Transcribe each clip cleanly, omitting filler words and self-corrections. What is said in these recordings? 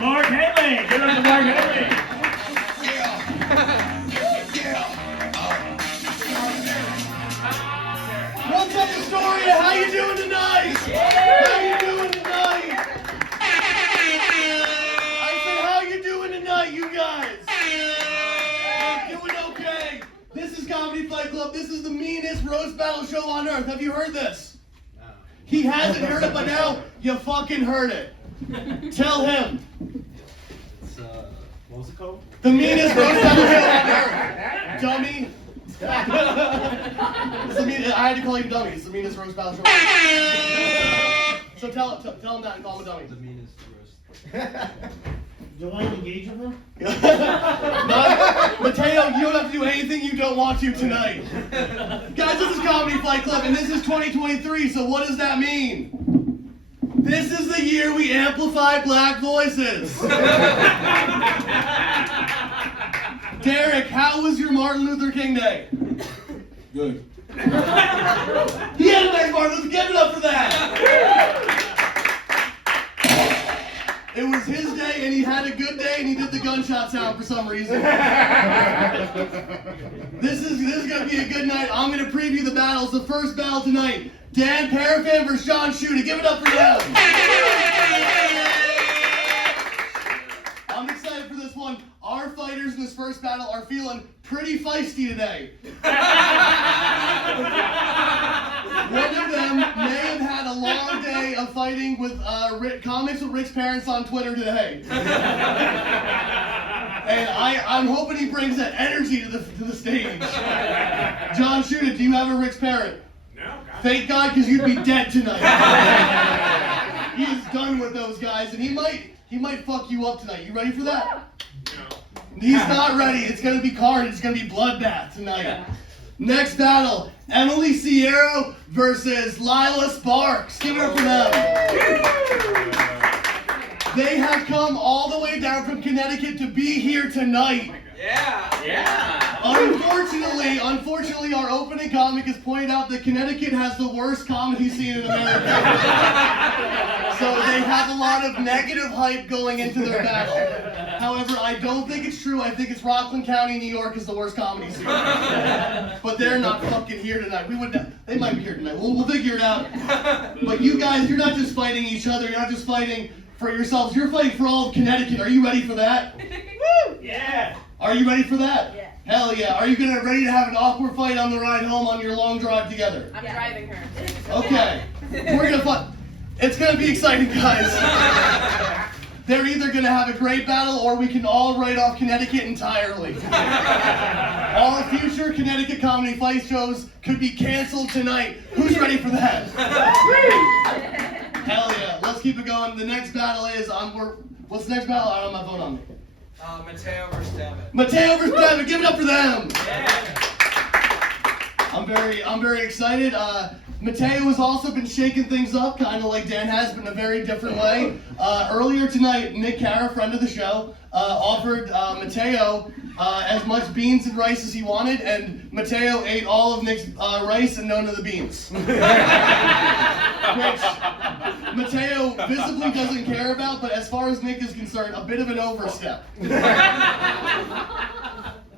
Mark Henely. Give it up to Mark Henely. What's up, Astoria? How you doing tonight? How you doing tonight? I said, how you doing tonight, you guys? Doing okay. This is Comedy Fight Club. This is the meanest roast battle show on earth. Have you heard this? No. He hasn't heard it, but now you fucking heard it. Tell him. It's, what was it called? The meanest roast battle show on earth. Dummy. I had to call you dummy. It's the meanest roast battle show. So tell him that and call him a dummy. The meanest roast. Do you want to engage with him? Mateo, you don't have to do anything you don't want to tonight. Guys, this is Comedy Fight Club, and this is 2023, so what does that mean? This is the year we amplify black voices. Derick, how was your Martin Luther King Day? Good. He had a nice Martin Luther King. Give it up for that. It was his day, and he had a good day, and he did the gunshot sound for some reason. This is gonna be a good night. I'm gonna preview the battles. The first battle tonight: Dan Paraffin versus Schuta. Give it up for them. I'm excited for this one. Our fighters in this first battle are feeling pretty feisty today. One of them may have had a long day of fighting with comics with rich parents on Twitter today. And I'm hoping he brings that energy to the stage. John Schuta, do you have a rich parent? No. God. Thank God, because you'd be dead tonight. He's done with those guys, and he might fuck you up tonight. You ready for that? No. He's not ready. It's gonna be carnage. It's gonna be bloodbath tonight. Next battle: Henely Siero versus Lila Sparks. Give it up for them. They have come all the way down from Connecticut to be here tonight. Yeah. Unfortunately, our opening comic has pointed out that Connecticut has the worst comedy scene in America. So they have a lot of negative hype going into their battle. However, I don't think it's true. I think it's Rockland County, New York is the worst comedy scene. But they're not fucking here tonight. They might be here tonight. We'll figure it out. But you guys, you're not just fighting each other. You're not just fighting for yourselves. You're fighting for all of Connecticut. Are you ready for that? Woo! Yeah. Are you ready for that? Yeah. Hell yeah. Are you ready to have an awkward fight on the ride home on your long drive together? I'm driving her. Okay. We're gonna fight. It's gonna be exciting, guys. They're either gonna have a great battle or we can all write off Connecticut entirely. All future Connecticut comedy fight shows could be canceled tonight. Who's ready for that? Hell yeah. Let's keep it going. The next battle is what's the next battle? I don't have my phone on me. Mateo versus Devin. Mateo versus Devin. Give it up for them. Yeah. I'm very excited. Mateo has also been shaking things up, kind of like Dan has, but in a very different way. Earlier tonight, Nick Cara, friend of the show, offered Mateo as much beans and rice as he wanted, and Mateo ate all of Nick's rice and none of the beans. Which Mateo visibly doesn't care about, but as far as Nick is concerned, a bit of an overstep.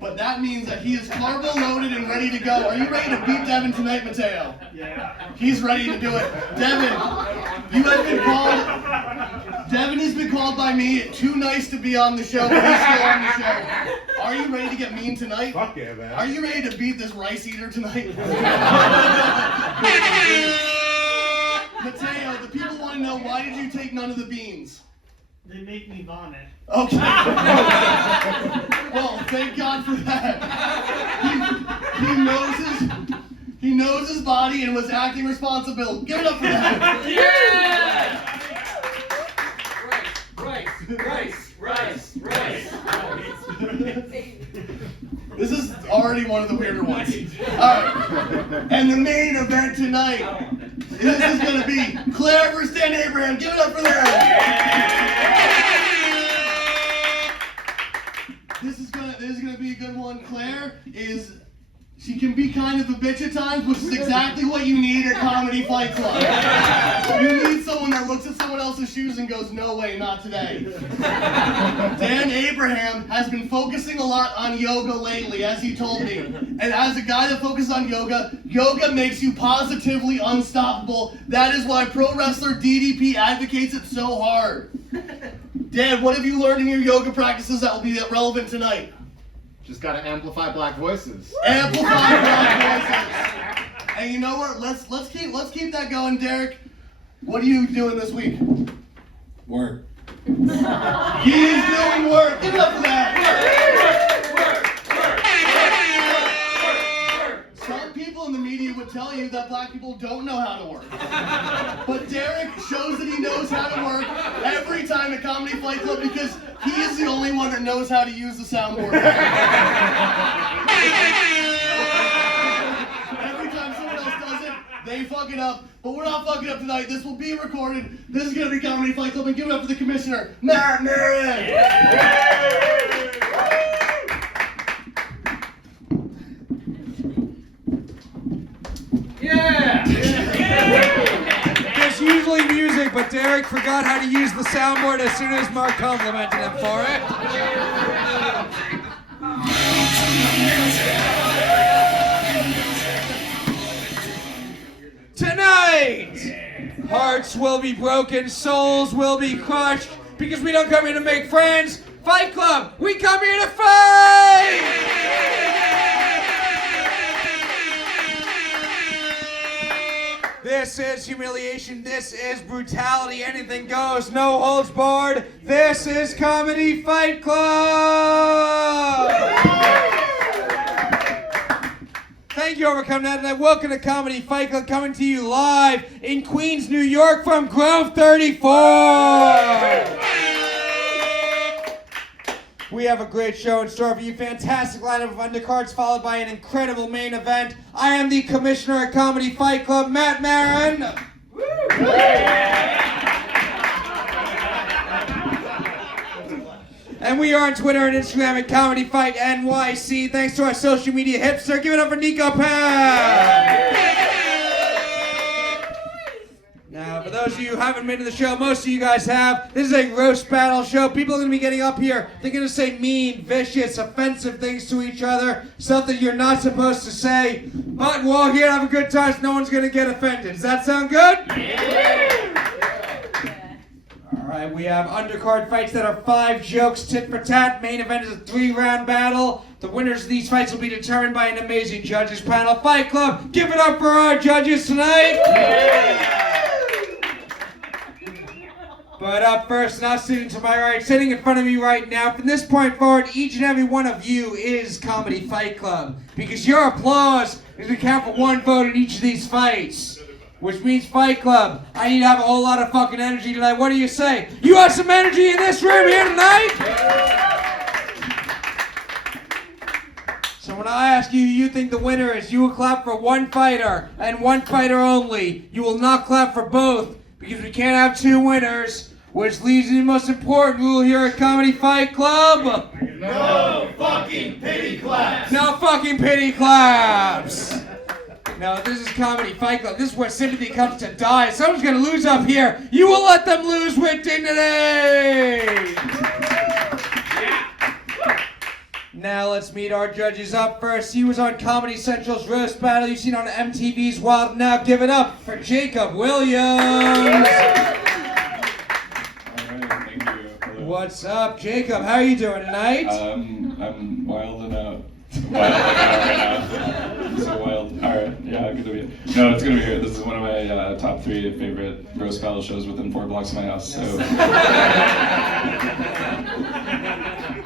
But that means that he is carbo loaded and ready to go. Are you ready to beat Devin tonight, Mateo? Yeah. He's ready to do it. Devin, you have been called. Devin has been called by me too nice to be on the show, but he's still on the show. Are you ready to get mean tonight? Fuck yeah, man. Are you ready to beat this rice eater tonight? Mateo, the people want to know, why did you take none of the beans? They make me vomit. Okay. Well, thank God for that. He knows his body and was acting responsible. Give it up for that. Yeah! Rice. This is already one of the weirder ones. Alright. And the main event tonight. This is going to be Claire versus Dan Abraham. Give it up for that. This is gonna be a good one. Claire is She can be kind of a bitch at times, which is exactly what you need at Comedy Fight Club. You need someone that looks at someone else's shoes and goes, no way, not today. Dan Abraham has been focusing a lot on yoga lately, as he told me. And as a guy that focuses on yoga, yoga makes you positively unstoppable. That is why pro wrestler DDP advocates it so hard. Dan, what have you learned in your yoga practices that will be relevant tonight? Just gotta amplify black voices. Amplify black voices. And you know what? Let's keep that going, Derick. What are you doing this week? Work. He's doing work. Give it up for that. Some people in the media would tell you that black people don't know how to work. But Derick shows that he knows how to work every time at Comedy Fight Club because he is the only one that knows how to use the soundboard. Every time someone else does it, they fuck it up. But we're not fucking up tonight. This will be recorded. This is going to be Comedy Fight Club. And give it up for the commissioner, Maran. Yeah! There's usually music, but Derick forgot how to use the soundboard as soon as Mark complimented him for it. Tonight, hearts will be broken, souls will be crushed, because we don't come here to make friends. Fight Club, we come here to fight! This is humiliation, this is brutality, anything goes, no holds barred. This is Comedy Fight Club! Thank you all for coming out tonight. Welcome to Comedy Fight Club, coming to you live in Queens, New York from Grove 34. We have a great show in store for you. Fantastic lineup of undercards, followed by an incredible main event. I am the commissioner at Comedy Fight Club, Maran. And we are on Twitter and Instagram at Comedy Fight NYC. Thanks to our social media hipster. Give it up for Niko. Now, for those of you who haven't been to the show, most of you guys have. This is a roast battle show. People are going to be getting up here. They're going to say mean, vicious, offensive things to each other. Stuff that you're not supposed to say. But we're all here to have a good time, so no one's going to get offended. Does that sound good? All right, we have undercard fights that are 5 jokes, tit for tat. Main event is a 3-round battle. The winners of these fights will be determined by an amazing judges panel. Fight Club, give it up for our judges tonight. But up first, now sitting to my right, sitting in front of me right now, from this point forward, each and every one of you is Comedy Fight Club. Because your applause is going to count for 1 vote in each of these fights. Which means Fight Club, I need to have a whole lot of fucking energy tonight. What do you say? You have some energy in this room here tonight? So when I ask you who you think the winner is, you will clap for 1 fighter, and 1 fighter only. You will not clap for both, because we can't have 2 winners, which leads to the most important rule here at Comedy Fight Club. No fucking pity claps! No fucking pity claps! Now, this is Comedy Fight Club. This is where sympathy comes to die. Someone's gonna lose up here. You will let them lose with dignity! Now let's meet our judges. Up first. He was on Comedy Central's Roast Battle. You've seen on MTV's Wild Now. Give it up for Jacob Williams. Thank you. Hello. What's up, Jacob? How are you doing tonight? I'm wild and out. Wild and out right now. So wild. Alright, yeah, good to be here. No, it's good to be here. This is one of my top 3 favorite roast battle shows within 4 blocks of my house, so.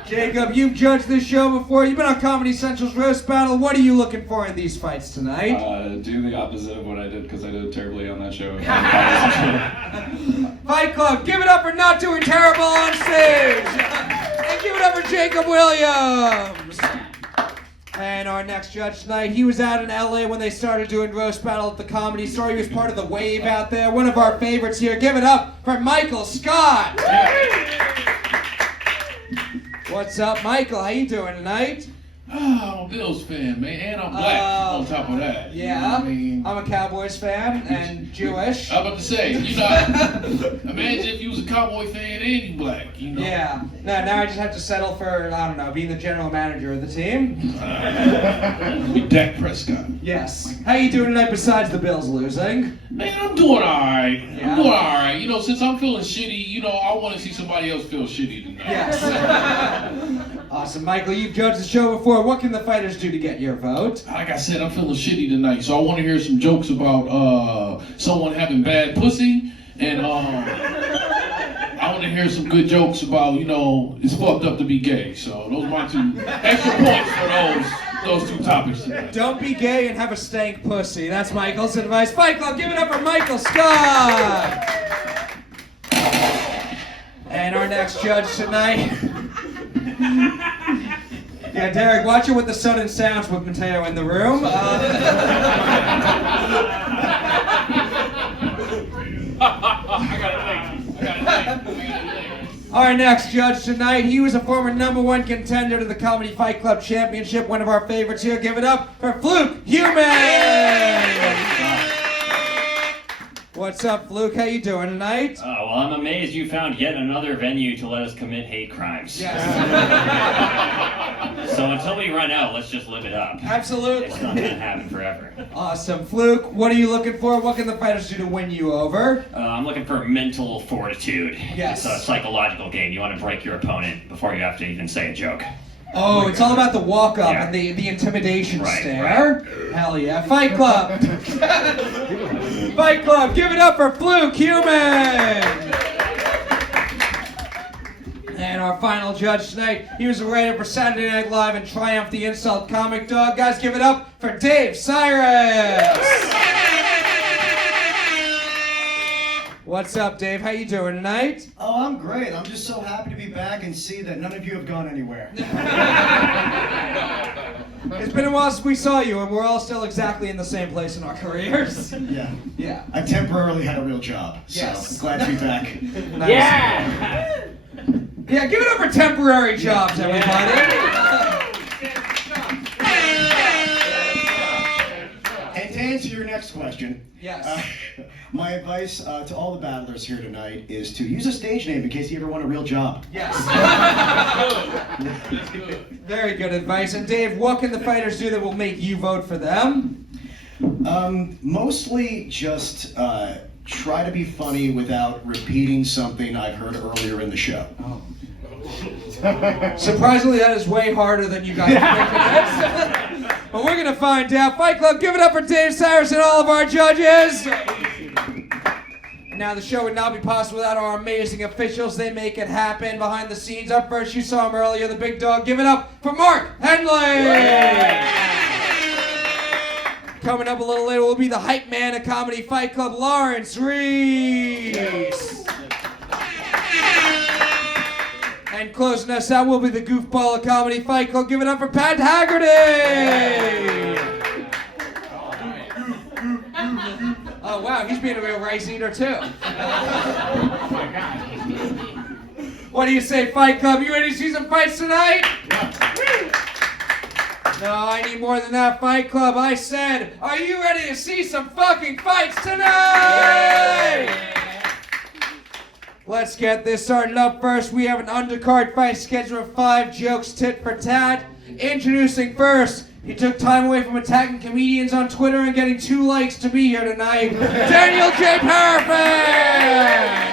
Jacob, you've judged this show before. You've been on Comedy Central's Roast Battle. What are you looking for in these fights tonight? Do the opposite of what I did, because I did terribly on that show. Fight Club, give it up for not doing terrible on stage! And give it up for Jacob Williams! And our next judge tonight, he was out in LA when they started doing Roast Battle at the Comedy Store. He was part of the wave out there, one of our favorites here. Give it up for Michael Scott! What's up, Michael? How you doing tonight? I'm a Bills fan, man, and I'm black on top of that. You know Yeah, what I mean? I'm a Cowboys fan and Jewish. I was about to say, imagine if you was a Cowboy fan and you black, you know? Yeah. No, now I just have to settle for, I don't know, being the general manager of the team. With Dak Prescott. Yes. How you doing tonight besides the Bills losing? Man, I'm doing alright. Yeah. I'm doing alright. You know, since I'm feeling shitty, I want to see somebody else feel shitty tonight. Yes. Awesome. Michael, you've judged the show before. What can the fighters do to get your vote? Like I said, I'm feeling shitty tonight, so I want to hear some jokes about someone having bad pussy, and I want to hear some good jokes about, it's fucked up to be gay. So those are my 2 extra points for those 2 topics tonight. Don't be gay and have a stank pussy. That's Michael's advice. Fight Club, give it up for Michael Scott! And our next judge tonight. Yeah, Derick, watch it with the sudden sounds with Matteo in the room. Our next judge tonight, he was a former #1 contender to the Comedy Fight Club Championship, one of our favorites here. Give it up for Fluke Human! What's up, Fluke? How you doing tonight? Well, I'm amazed you found yet another venue to let us commit hate crimes. Yes. So until we run out, let's just live it up. Absolutely. It's not gonna happen forever. Awesome. Fluke, what are you looking for? What can the fighters do to win you over? I'm looking for mental fortitude. Yes. It's a psychological game. You want to break your opponent before you have to even say a joke. Oh, it's all about the walk-up Yeah. and the intimidation Right, stare. Hell yeah. Fight Club! Fight Club, give it up for Fluke Human! And our final judge tonight, he was a writer for Saturday Night Live and Triumph the Insult Comic Dog. Guys, give it up for Dave Sirus! What's up, Dave? How you doing tonight? Oh, I'm great. I'm just so happy to be back and see that none of you have gone anywhere. It's been a while since we saw you, and we're all still exactly in the same place in our careers. Yeah. Yeah. I temporarily had a real job, so Yes. glad to be back. Nice. Yeah! Yeah, give it up for temporary jobs, everybody. And to answer your next question, Yes. my advice to all the battlers here tonight is to use a stage name in case you ever want a real job. Yes. Very good advice. And Dave, what can the fighters do that will make you vote for them? Mostly just try to be funny without repeating something I've heard earlier in the show. Surprisingly, that is way harder than you guys think it is. But we're gonna find out. Fight Club, give it up for Dave Sirus and all of our judges. Now, the show would not be possible without our amazing officials. They make it happen behind the scenes. Up first, you saw him earlier, the big dog. Give it up for Mark Henely. Coming up a little later will be the hype man of Comedy Fight Club, Lawrence Reese. And closing us out will be the goofball of Comedy Fight Club. Give it up for Pat Haggerty. Oh wow, he's being a real rice eater too. What do you say, Fight Club? You ready to see some fights tonight? No, I need more than that, Fight Club. I said, are you ready to see some fucking fights tonight? Let's get this started up first. We have an undercard fight schedule of 5 jokes tit for tat. Introducing first, he took time away from attacking comedians on Twitter and getting 2 likes to be here tonight. Daniel J. Paraffin!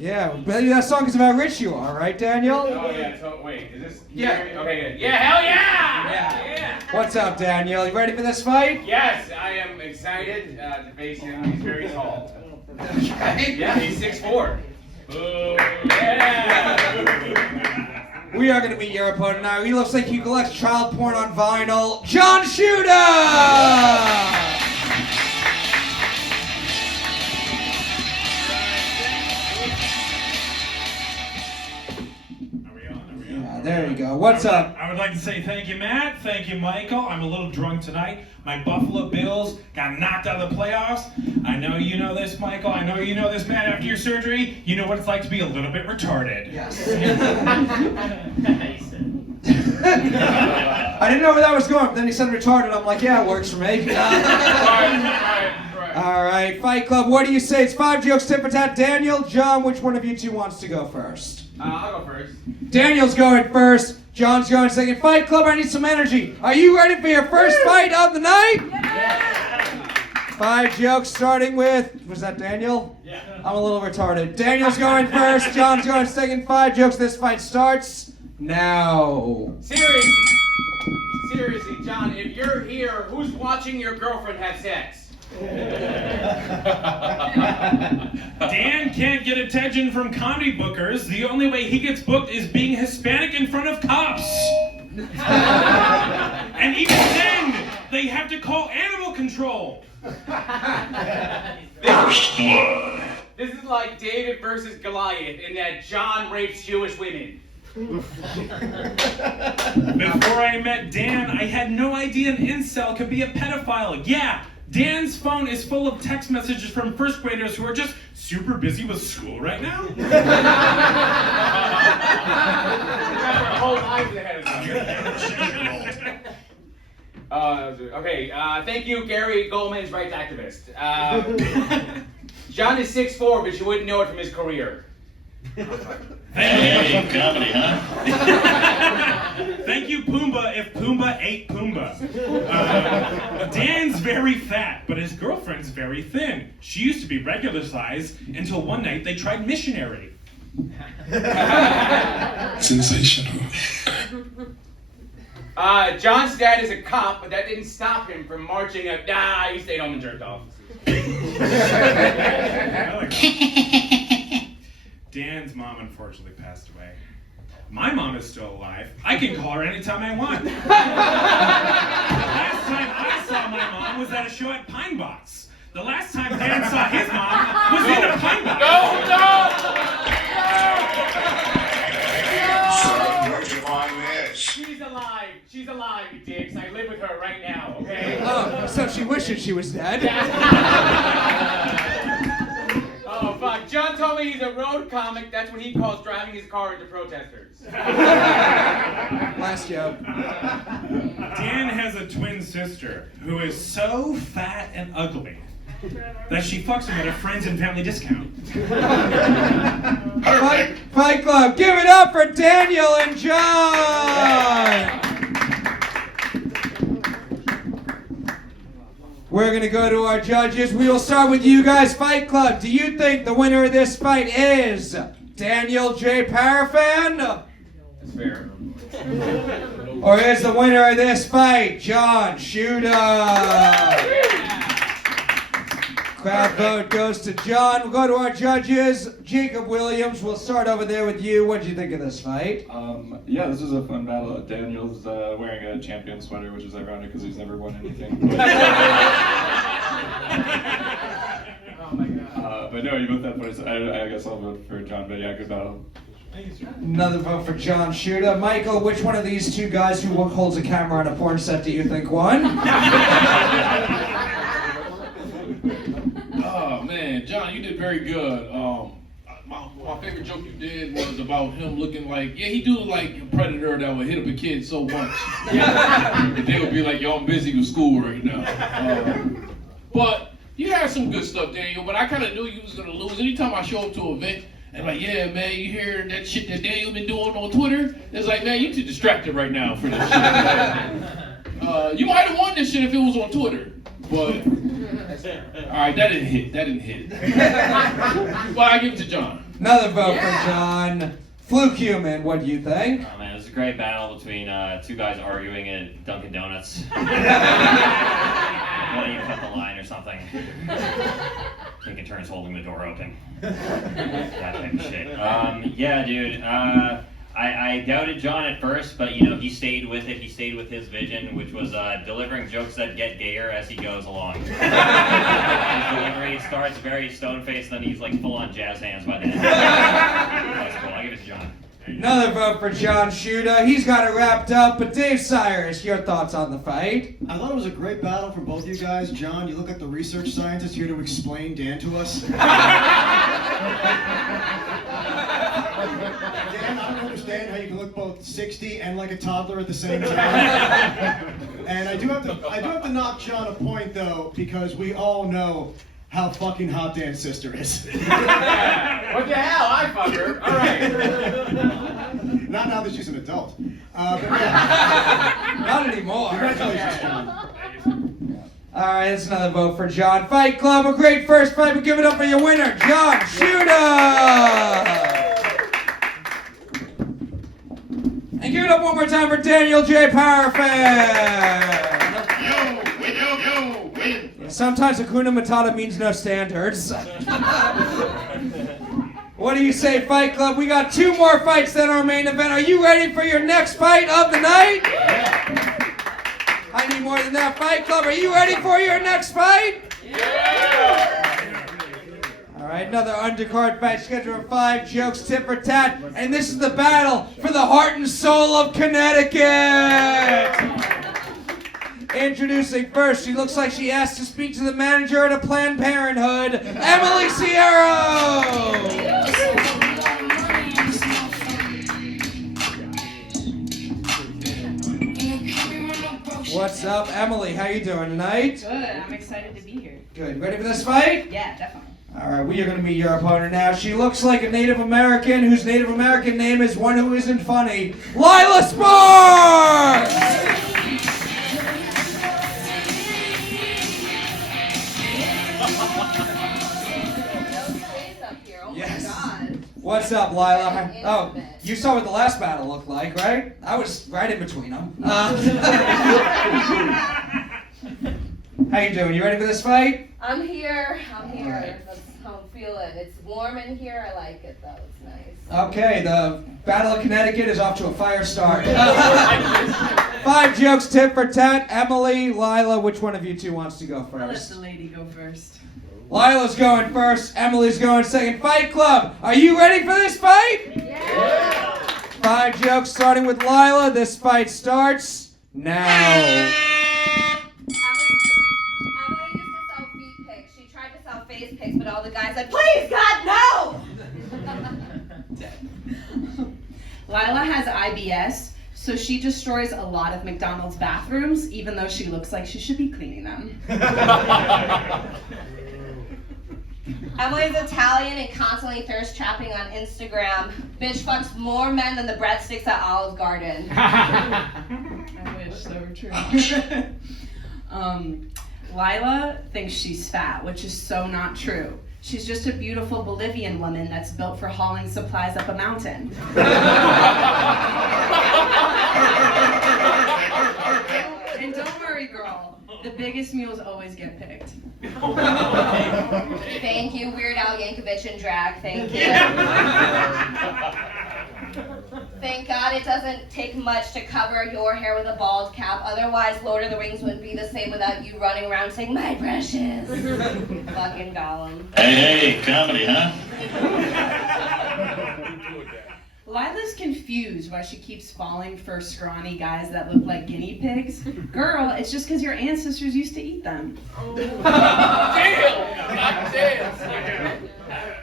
Yeah, that song is about rich you are, right, Daniel? Oh yeah, wait, is this? Yeah. Okay, good. Yeah, hell yeah! What's up, Daniel? You ready for this fight? Yes, I am excited to face him. He's very tall. Yeah, he's 6'4". Yeah! We are going to meet your opponent now. He looks like he collects child porn on vinyl. John Schuta! There you go. What's up? I would like to say thank you, Matt. Thank you, Michael. I'm a little drunk tonight. My Buffalo Bills got knocked out of the playoffs. I know you know this, Michael. I know you know this, Matt. After your surgery, you know what it's like to be a little bit retarded. Yes. I didn't know where that was going, but then he said retarded. I'm like, yeah, it works for me. All right, Fight Club, what do you say? It's 5 jokes, tit for tat. Daniel, John, which one of you two wants to go first? I'll go first. Daniel's going first. John's going second. Fight Club, I need some energy. Are you ready for your first fight of the night? Yeah. 5 jokes, starting with, was that Daniel? Yeah. I'm a little retarded. Daniel's going first. John's going second. 5 jokes. This fight starts now. Seriously, John, if you're here, who's watching your girlfriend have sex? Dan can't get attention from comedy bookers. The only way he gets booked is being Hispanic in front of cops. And even then, they have to call animal control. This is like David versus Goliath in that John rapes Jewish women. Before I met Dan, I had no idea an incel could be a pedophile. Yeah, Dan's phone is full of text messages from first graders who are just super busy with school right now. Okay, thank you, Gary Goldman's rights activist. John is 6'4", but you wouldn't know it from his career. Hey, comedy, huh? Thank you, Pumbaa, if Pumbaa ate Pumbaa. Dan's very fat, but his girlfriend's very thin. She used to be regular size until one night they tried missionary. Sensational. John's dad is a cop, but that didn't stop him from marching up. Nah, he stayed home and jerked off. Dan's mom unfortunately passed away. My mom is still alive. I can call her anytime I want. The last time I saw my mom was at a show at Pine Box. The last time Dan saw his mom was in a Pine Box. She's alive, you dicks. I live with her right now, okay? Oh, so she wishes she was dead. Oh, fuck. John told me he's a road comic. That's what he calls driving his car into protesters. Last joke. Dan has a twin sister who is so fat and ugly that she fucks him at a friends and family discount. Fight Club, give it up for Daniel and John! We're going to go to our judges. We will start with you guys, Fight Club. Do you think the winner of this fight is Daniel J. Paraffin? That's fair. Or is the winner of this fight John Schuta? Crowd vote goes to John. We'll go to our judges. Jacob Williams, we'll start over there with you. What did you think of this fight? Yeah, this was a fun battle. Daniel's wearing a champion sweater, which is ironic because he's never won anything. Oh my god. But no, you both had points. I guess I'll vote for John, but yeah, good battle. Another vote for John Schuta. Michael, which one of these two guys who holds a camera on a porn set do you think won? Oh man, John, you did very good. My favorite joke you did was about him looking like, he do look like a predator that would hit up a kid so much. And they would be like, yo, I'm busy with school right now. But you had some good stuff, Daniel, but I kind of knew you was going to lose. Anytime I show up to an event, and like, yeah, man, you hear that shit that Daniel been doing on Twitter? It's like, man, you too distracted right now for this shit. You might have won this shit if it was on Twitter, but all right, that didn't hit. Well, I give it to John. Another vote for John. Fluke Human, what do you think? Oh man, it was a great battle between two guys arguing at Dunkin' Donuts. One of you cut the line or something. Taking turns holding the door open. That type of shit. Yeah, dude. I doubted John at first, but he stayed with it. He stayed with his vision, which was delivering jokes that get gayer as he goes along. His delivery starts very stone-faced, then he's like full-on jazz hands by the end. That's cool. I'll give it to John. Another vote for John Schuta. He's got it wrapped up. But Dave Cyrus, your thoughts on the fight? I thought it was a great battle for both of you guys. John, you look like the research scientist here to explain Dan to us. Dan, I don't understand how you can look both 60 and like a toddler at the same time. And I do have to knock John a point though, because we all know how fucking hot Dan's sister is. What the hell? I fuck her. All right. Not now that she's an adult. But yeah. Not anymore. Congratulations, John. All right, that's another vote for John. Fight Club, a great first fight, but give it up for your winner, John Schuta! And give it up one more time for Daniel J. Paraffin! Sometimes Hakuna Matata means no standards. What do you say, Fight Club? We got 2 more fights than our main event. Are you ready for your next fight of the night? I need more than that. Fight Club, are you ready for your next fight? All right, another undercard fight scheduled for 5 jokes, tit for tat. And this is the battle for the heart and soul of Connecticut. Introducing first, she looks like she asked to speak to the manager at a Planned Parenthood, Emily Siero! What's up, Emily? How you doing tonight? Good, I'm excited to be here. Good. Ready for this fight? Yeah, definitely. All right, we are going to meet your opponent now. She looks like a Native American whose Native American name is one who isn't funny, Lila Sports! Yes. What's up, Lila? Oh, you saw what the last battle looked like, right? I was right in between them. How you doing? You ready for this fight? I'm here. That's how I'm feeling. It's warm in here. I like it though. It's nice. Okay, the Battle of Connecticut is off to a fire start. 5 jokes, tit for tat. Emily, Lila, which one of you two wants to go I'll let first? the lady go first. Lila's going first. Emily's going second. Fight Club, are you ready for this fight? Yeah. 5 jokes, starting with Lila. This fight starts now. Emily used to sell feet pics. She tried to sell face pics, but all the guys said, "Please, God, no!" Lila has IBS, so she destroys a lot of McDonald's bathrooms, even though she looks like she should be cleaning them. Emily's Italian and constantly thirst trapping on Instagram. Bitch fucks more men than the breadsticks at Olive Garden. I wish that were true. Lila thinks she's fat, which is so not true. She's just a beautiful Bolivian woman that's built for hauling supplies up a mountain. And don't worry, girl. The biggest mules always get picked. Thank you, Weird Al Yankovic in drag. Thank you. Thank God it doesn't take much to cover your hair with a bald cap. Otherwise, Lord of the Rings wouldn't be the same without you running around saying, "My precious." Fucking Gollum. Hey, comedy, huh? Lila's confused why she keeps falling for scrawny guys that look like guinea pigs. Girl, it's just because your ancestors used to eat them.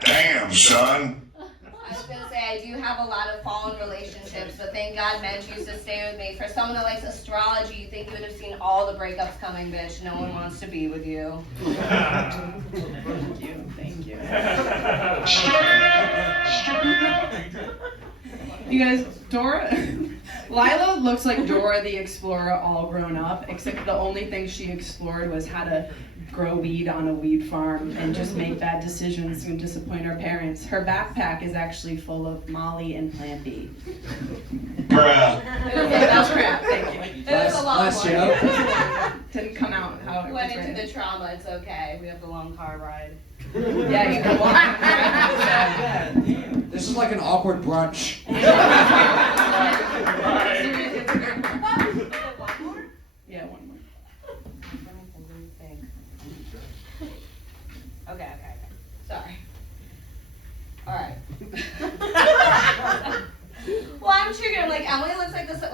Damn, son. I was gonna say I do have a lot of fallen relationships, but thank God men choose to stay with me. For someone that likes astrology, you think you would have seen all the breakups coming, bitch. No one wants to be with you. Thank you. You guys, Lila looks like Dora the Explorer all grown up, except the only thing she explored was how to grow weed on a weed farm and just make bad decisions and disappoint her parents. Her backpack is actually full of Molly and Plan B. Bruh. That's crap, thank you. It was a long one. Didn't come out how it Went was into written. the trauma, it's okay. We have the long car ride. Yeah, you can walk. This is like an awkward brunch. Yeah, one more. Okay. Sorry. Alright.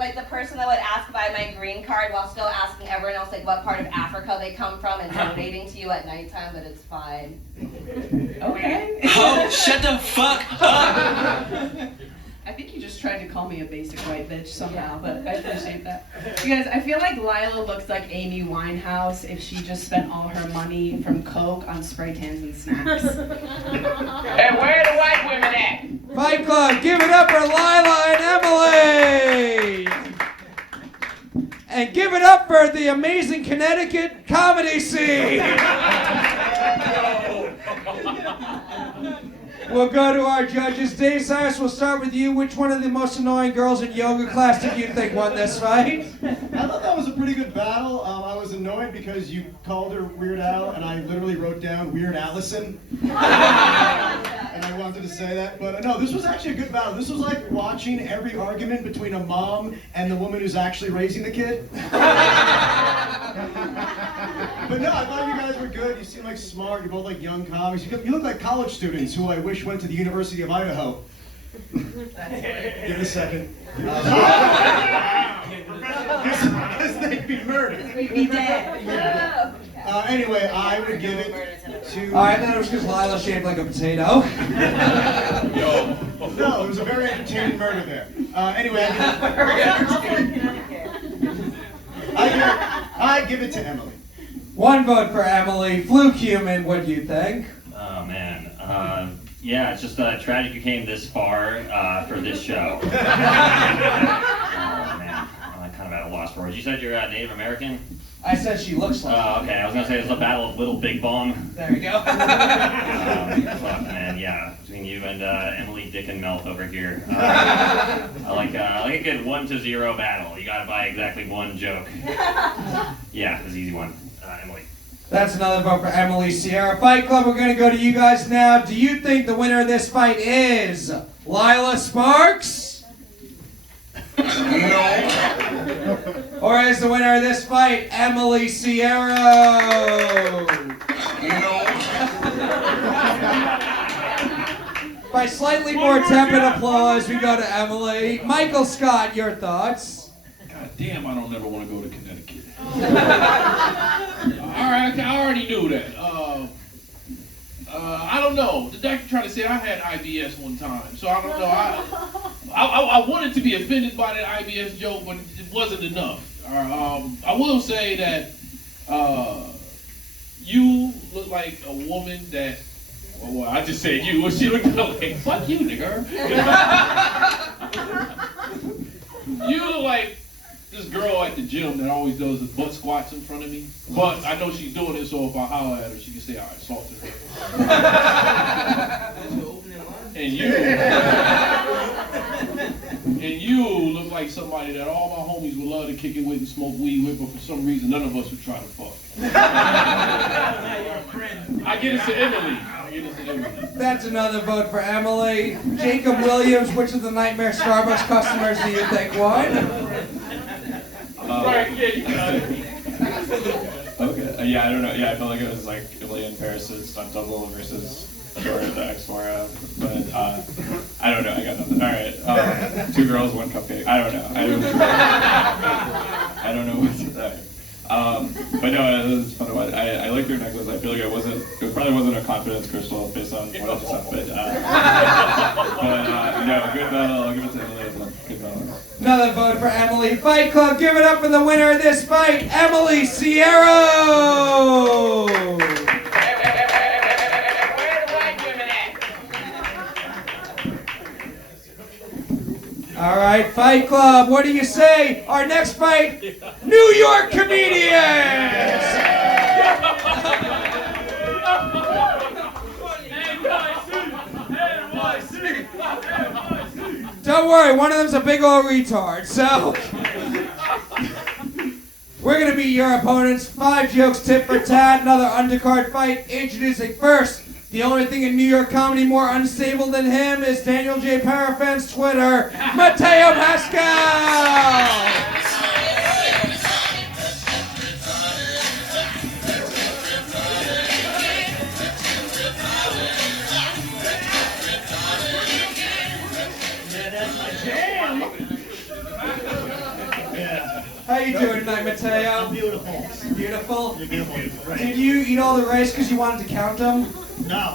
like the person that would ask about my green card while still asking everyone else like what part of Africa they come from and donating to you at nighttime, but it's fine. Okay. Oh, shut the fuck up! I think you just tried to call me a basic white bitch somehow, but I appreciate that. You guys, I feel like Lila looks like Amy Winehouse if she just spent all her money from Coke on spray tans and snacks. Hey, where are the white women at? Fight Club, give it up for Lila and Emily! And give it up for the amazing Connecticut comedy scene! We'll go to our judges. Dave Cyrus, we'll start with you. Which one of the most annoying girls in yoga class did you think won this fight? I thought that was a pretty good battle. I was annoyed because you called her Weird Al, and I literally wrote down Weird Allison. And I wanted to say that. But no, this was actually a good battle. This was like watching every argument between a mom and the woman who's actually raising the kid. But no, I thought you guys were good. You seem like smart. You're both like young comics. You look like college students who I wish went to the University of Idaho. Give it a second. Because they'd be murdered. We'd be dead. Anyway, I would give it to... Oh, I thought it was because Lila shaped like a potato. No, it was a very entertaining murder there. Anyway, I give it to Emily. One vote for Emily. Fluke Human, what do you think? Oh man, yeah, it's just tragic you came this far for this show. Oh man, I'm kind of at a loss for words. You said you're Native American? I said she looks like Oh, okay, I was gonna say it's a battle of Little Big Bomb. There you go. Fuck man, yeah, between you and Emily Dick and Melt over here. I like a good 1-0 battle. You gotta buy exactly one joke. Yeah, it's an easy one. Emily. That's another vote for Emily. Siero. Fight Club, we're going to go to you guys now. Do you think the winner of this fight is Lila Sparks? No. Or is the winner of this fight Emily Siero? No. By slightly more tepid applause, we go to Emily. Michael Scott, your thoughts? God damn, I don't ever want to go to Connecticut. Alright, I already knew that. I don't know. The doctor tried to say I had IBS one time, so I don't know. I wanted to be offended by that IBS joke, but it wasn't enough. I will say that you look like a woman that. Well, I just said you. She looked like fuck you, nigga. You look like this girl at the gym that always does the butt squats in front of me. But I know she's doing it, so if I holler at her, she can say I assaulted her. And you look like somebody that all my homies would love to kick it with and smoke weed with, but for some reason none of us would try to fuck. I get it to Emily. That's another vote for Emily. Jacob Williams, which of the Nightmare Starbucks customers do you think won? Right, yeah, you got it. Okay. Yeah, I don't know. Yeah, I felt like it was like Emily and Paris' stunt double versus Dora the Explorer. But I don't know. I got nothing. All right. 2 girls, 1 cupcake. I don't know. I don't know what to say. But no, it was fun to watch. I like your necklace. I feel like it probably wasn't a confidence crystal based on what I just said. But no, good battle. I'll give it to Emily. Good battle. Another vote for Emily. Fight Club, give it up for the winner of this fight, Emily Siero! All right, Fight Club, what do you say? Our next fight, New York comedians! Don't worry, one of them's a big old retard, so... We're gonna be your opponents. 5 jokes, tit for tat, another undercard fight. Introducing first, the only thing in New York comedy more unstable than him is Daniel J. Paraffin's Twitter, Matteo Pascale! you doing tonight, Mateo? Beautiful. Beautiful? You're beautiful. Right. Did you eat all the rice because you wanted to count them? No.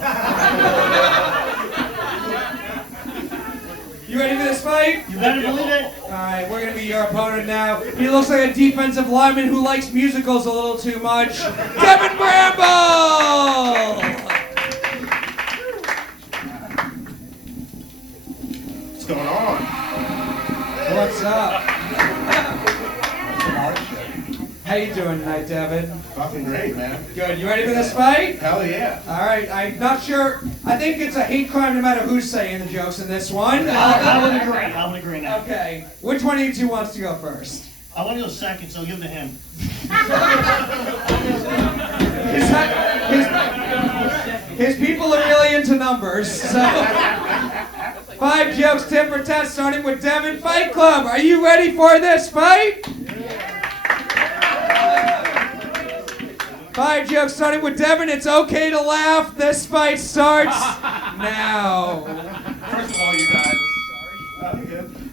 You ready for this fight? You better believe it. Alright, we're gonna be your opponent now. He looks like a defensive lineman who likes musicals a little too much. Devin Bramble! What's going on? What's up? How you doing tonight, Devin? Fucking great, man. Good. You ready for this fight? Hell yeah. Alright, I'm not sure. I think it's a hate crime no matter who's saying the jokes in this one. I would agree. I would agree now. Okay. Which one of you two wants to go first? I want to go second, so give it to him. His people are really into numbers, so 5 jokes, 10 for 10, starting with Devin Fight Club. Are you ready for this fight? 5 jokes, starting with Devin. It's okay to laugh. This fight starts now. First of all, you guys.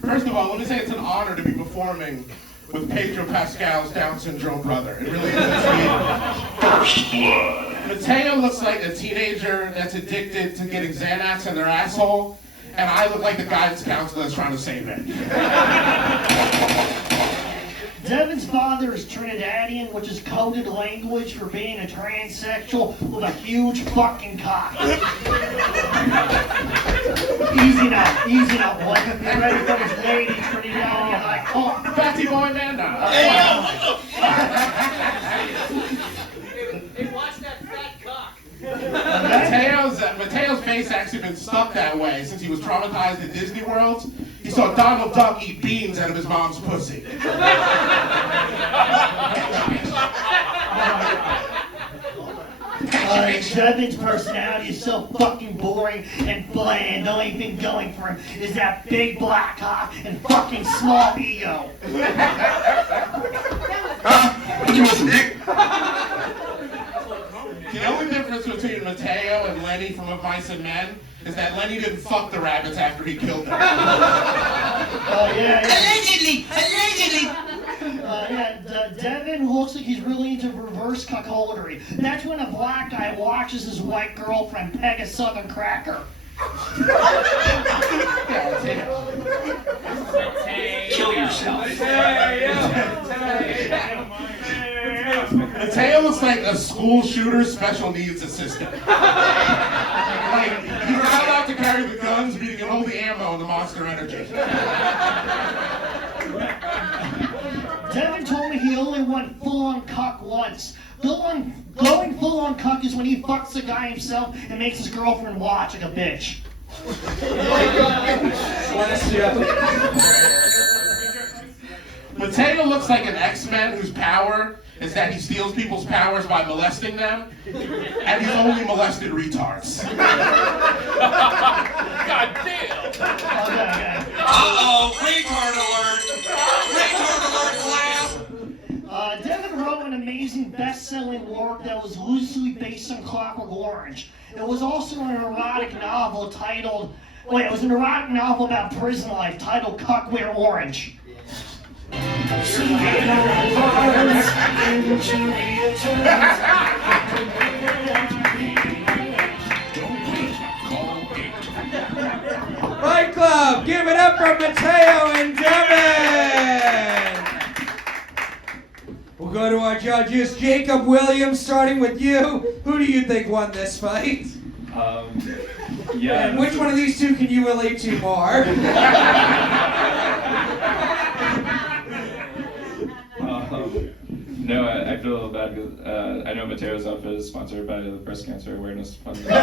First of all, let me say it's an honor to be performing with Pedro Pascale's Down syndrome brother. It really is a treat. Mateo looks like a teenager that's addicted to getting Xanax in their asshole, and I look like the guidance counselor that's trying to save it. Devin's father is Trinidadian, which is coded language for being a transsexual with a huge fucking cock. Easy now, boy. You ready for this lady Trinidadian like, oh, Fatty boy man now. Hey, watch that fat cock. Mateo's face actually been stuck that way since he was traumatized at Disney World. He saw Donald Duck eat beans out of his mom's pussy. Devin's personality is so fucking boring and bland. The only thing going for him is that big black cock and fucking small ego. Give us a dick. The only difference between Mateo and Lenny from Advice and Men is that Lenny didn't fuck the rabbits after he killed them. Allegedly! Devin looks like he's really into reverse cuckoldry. That's when a black guy watches his white girlfriend peg a southern cracker. Kill yourself. Mateo looks like a school shooter's special needs assistant. Like, you're not allowed to carry the guns, but you can hold the ammo and the Monster Energy. Devin told me he only went full-on cuck once. Going full-on cuck is when he fucks the guy himself and makes his girlfriend watch like a bitch. Mateo looks like an X-Men whose power is that he steals people's powers by molesting them, and he's only molested retards. God damn! Uh-oh, retard alert! Retard alert, laugh! Devin wrote an amazing best-selling work that was loosely based on Clockwork Orange. It was also an erotic novel titled, it was an erotic novel about prison life titled Cockware Orange. Fight Club, give it up for Mateo and Devin! We'll go to our judges. Jacob Williams, starting with you. Who do you think won this fight? Yeah. And which one of these two can you relate to more? No, I feel a little bad because I know Mateo's outfit is sponsored by the Breast Cancer Awareness Fund. But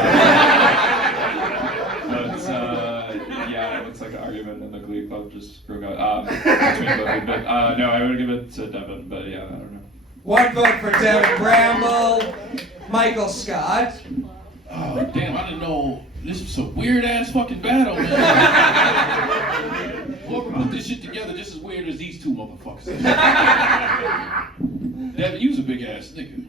yeah, it looks like an argument in the Glee Club just broke out between both of them. But no, I would give it to Devin, but yeah, I don't know. One vote for Devin Bramble. Michael Scott. Oh, damn, I didn't know. This was a weird-ass fucking battle, man. Whoever put this shit together just as weird as these two motherfuckers. Devin, you was a big-ass nigga.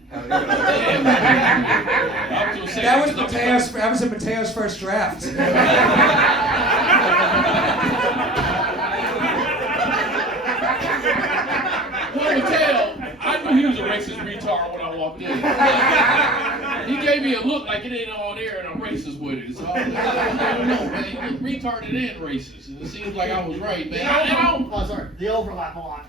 That was in Mateo's first draft. Well, racist retard when I walked in. He gave me a look like it ain't on air and I'm racist with it. So I don't know, man. You look retarded and racist. And it seems like I was right, man. Oh, sorry. The overlap a lot.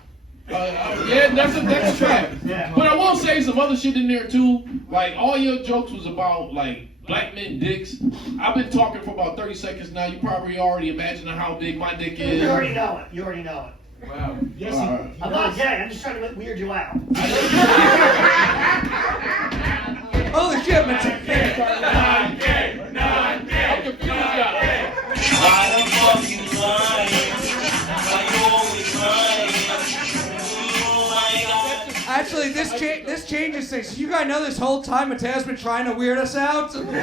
Yeah, that's a trap. Yeah. But I will say some other shit in there too. Like all your jokes was about like black men dicks. I've been talking for about 30 seconds now. You probably already imagining how big my dick is. You already know it. You already know it. Wow. Yes, I'm not gay. I'm just trying to weird you out. Holy shit, Mateo. Not gay. Not gay. I'm confused now. Why the fuck you lying? Why you always lying? Actually, this changes things. You guys know this whole time Mateo's been trying to weird us out? Devin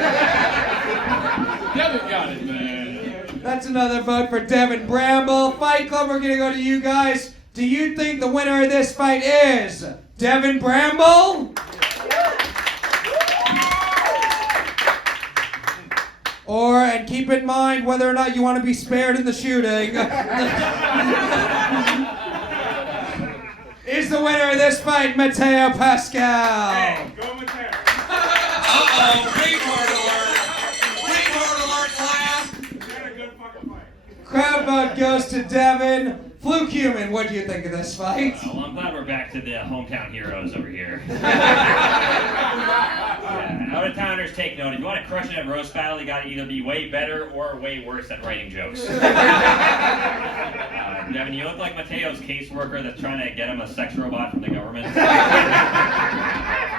got it, man. That's another vote for Devin. Bramble. Fight Club, we're gonna go to you guys. Do you think the winner of this fight is Devin Bramble? Or, and keep in mind whether or not you want to be spared in the shooting. Is the winner of this fight Matteo Pascale? Hey, go Mateo. Retard alert, class. You had a good fucking fight. Crowd vote goes to Devin. Fluke Human, what do you think of this fight? Well, I'm glad we're back to the hometown heroes over here. Out-of-towners take note. If you want to crush it at roast battle, you got to either be way better or way worse at writing jokes. Devin, you look like Mateo's caseworker that's trying to get him a sex robot from the government. Or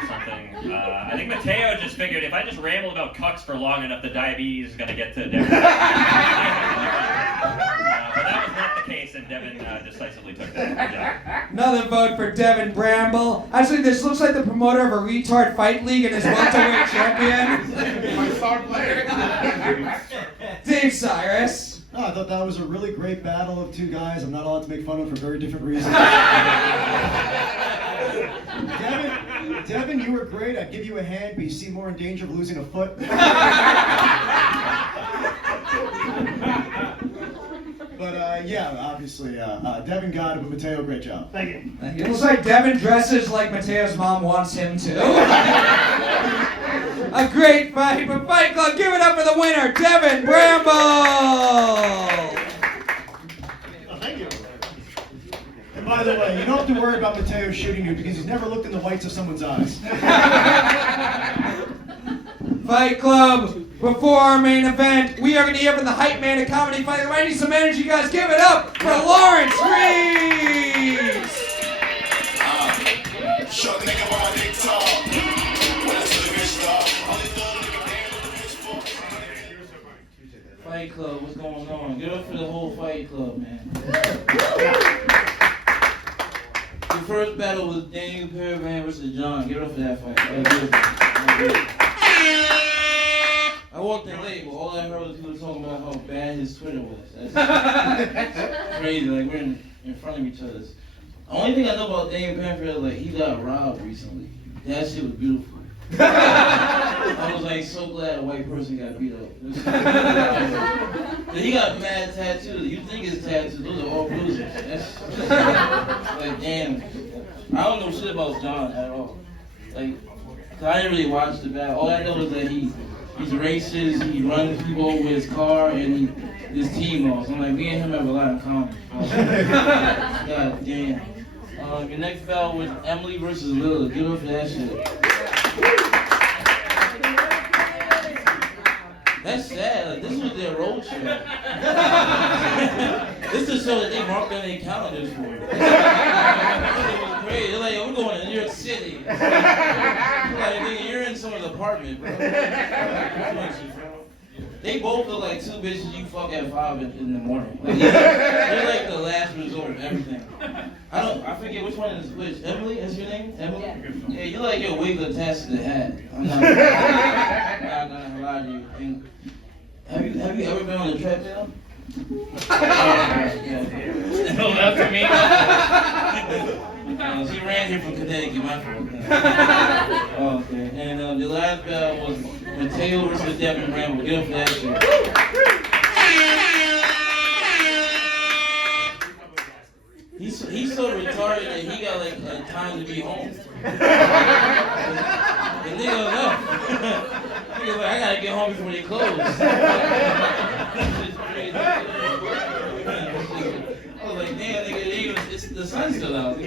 something. I think Mateo just figured if I just ramble about cucks for long enough, the diabetes is going to get to Devin. But that was not the case, and Devin decisively took that. Good job. Another vote for Devin Bramble. Actually, this looks like the promoter of a retard fight league and his welterweight champion. My star player. Dave Sirus. No, I thought that was a really great battle of two guys I'm not allowed to make fun of for very different reasons. Devin, you were great. I'd give you a hand, but you seem more in danger of losing a foot. But yeah, obviously, Devin got it, but Mateo, great job. Thank you. It looks like Devin dresses like Mateo's mom wants him to. A great fight, but Fight Club, give it up for the winner, Devin Bramble! Oh, thank you. And by the way, you don't have to worry about Mateo shooting you because he's never looked in the whites of someone's eyes. Fight Club, before our main event, we are going to hear from the hype man of comedy fight. I need some energy, guys. Give it up for Lawrence Reese! Fight Club, what's going on? Give it up for the whole Fight Club, man. The first battle was Daniel Perafan versus John. Give it up for that fight. I walked in late, but all I heard was people talking about how bad his Twitter was. That's crazy. Like, we're in front of each other. The only thing I know about Daniel Perafan is like he got robbed recently. That shit was beautiful. I was like so glad a white person got beat up. He got mad tattoos. You think it's tattoos? Those are all bruises. That's like damn. I don't know shit about John at all. Like, I didn't really watch the battle. All I know is that he's racist. He runs people over with his car, and his team lost. I'm like, me and him have a lot in common. God damn. Your next battle was Henely versus Lila. Give up for that shit. That's sad. Like, this was their road show. This is the show that they marked on their calendars for. It was crazy. They're like, yo, we're going to New York City. Like, nigga, you're in someone's apartment, bro. They both look like two bitches you fuck at 5 in the morning. Like, they're like the last resort of everything. I forget which one is which. Emily, is your name? Emily? Yeah, you like your wig attached to the hat. I'm not gonna lie to you. And have you ever been on the treadmill? No, not for me. She ran here from Connecticut, my fault. Oh, okay. And the last battle was Mateo versus Devin Bramble. Get up for that shit. He's so retarded that he got like time to be home. nigga left. Nigga like, I gotta get home before they close. I was like, damn, nigga, it's the sun's still out.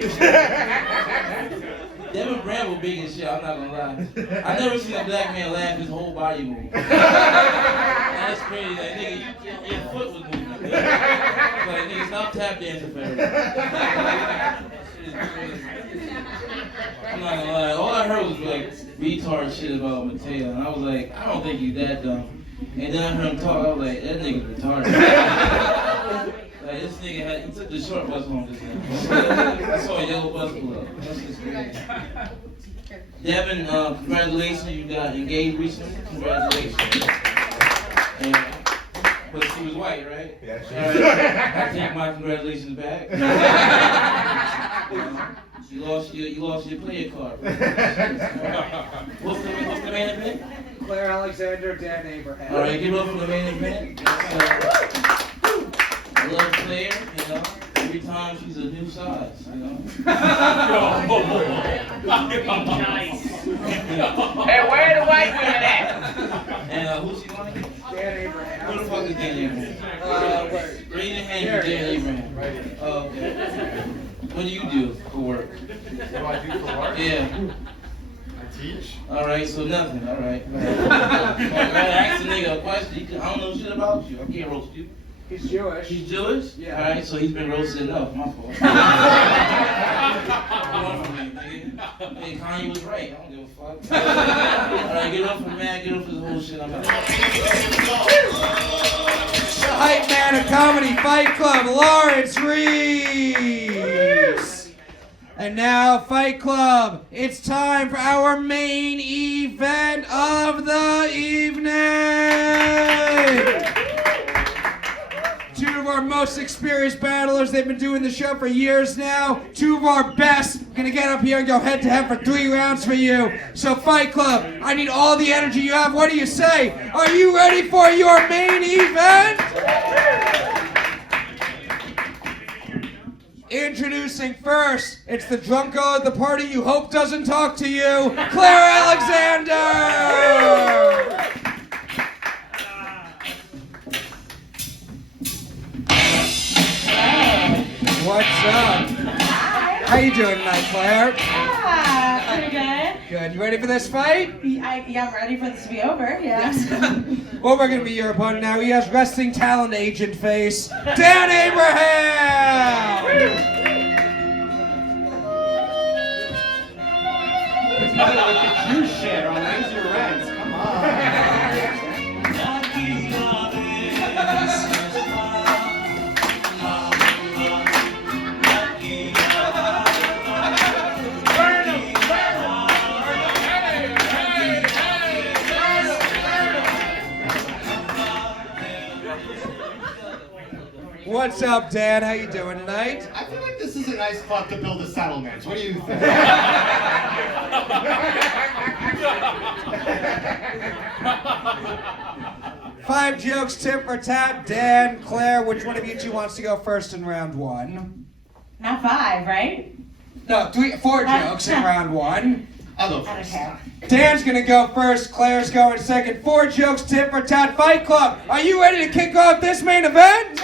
Devin Bramble big as shit, I'm not gonna lie. I never seen a black man laugh his whole body move. That's crazy. Like, nigga, your foot was moving. Like, nigga, stop tap dancing for everybody. I'm not gonna lie. All I heard was like retard shit about Matteo, and I was like, I don't think he's that dumb. And then I heard him talk, I was like, that nigga's retarded. Like, this nigga he took the short bus home just now. I saw a yellow bus pull up. That's just crazy. Devin, congratulations, you got engaged recently. Congratulations. And, but she was white, right? Yeah, she was. I take my congratulations back. You lost your player card. What's the main event? Claire Alexander, Dan Abraham. All right, give it up for the main event. I love Claire, you know. Every time she's a new size, you know. Nice. Hey, where are the white women at? And who's she going against? Dan Abraham. Who the fuck is Dan Abraham? Raise your hand for Dan Abraham. Oh, okay. What do you do for work? What do I do for work? Yeah. I teach. All right, so nothing. All right. I asked the nigga a question. I don't know shit about you. I can't roast you. He's Jewish. He's Jewish? Yeah. All right, so he's been roasted enough. My fault. Hey, Kanye was right. I don't give a fuck. All right, get up for man. Get up for the whole shit. I'm out. The hype man of Comedy Fight Club, Lawrence Reese. And now, Fight Club, it's time for our main event of the evening. Two of our most experienced battlers. They've been doing the show for years now. Two of our best. Gonna get up here and go head to head for 3 rounds for you. So Fight Club, I need all the energy you have. What do you say? Are you ready for your main event? Introducing first, it's the drunko of the party you hope doesn't talk to you, Claire Alexander! What's up? How you doing tonight, Claire? Pretty good. Good. You ready for this fight? I'm ready for this to be over, yeah. Well, we're going to be your opponent now. He has wrestling talent agent face, Dan Abraham! It's not like the Jew shit on Raise Your Rents. Come on. What's up, Dan? How you doing tonight? I feel like this is a nice spot to build a settlement. What do you think? 5 jokes, tip for tat. Dan, Claire, which one of you two wants to go first in round 1? Not 5, right? No, 4 jokes in round 1. I'll go first. I don't care. Dan's gonna go first, Claire's going second. 4 jokes, tip for tat. Fight Club, are you ready to kick off this main event?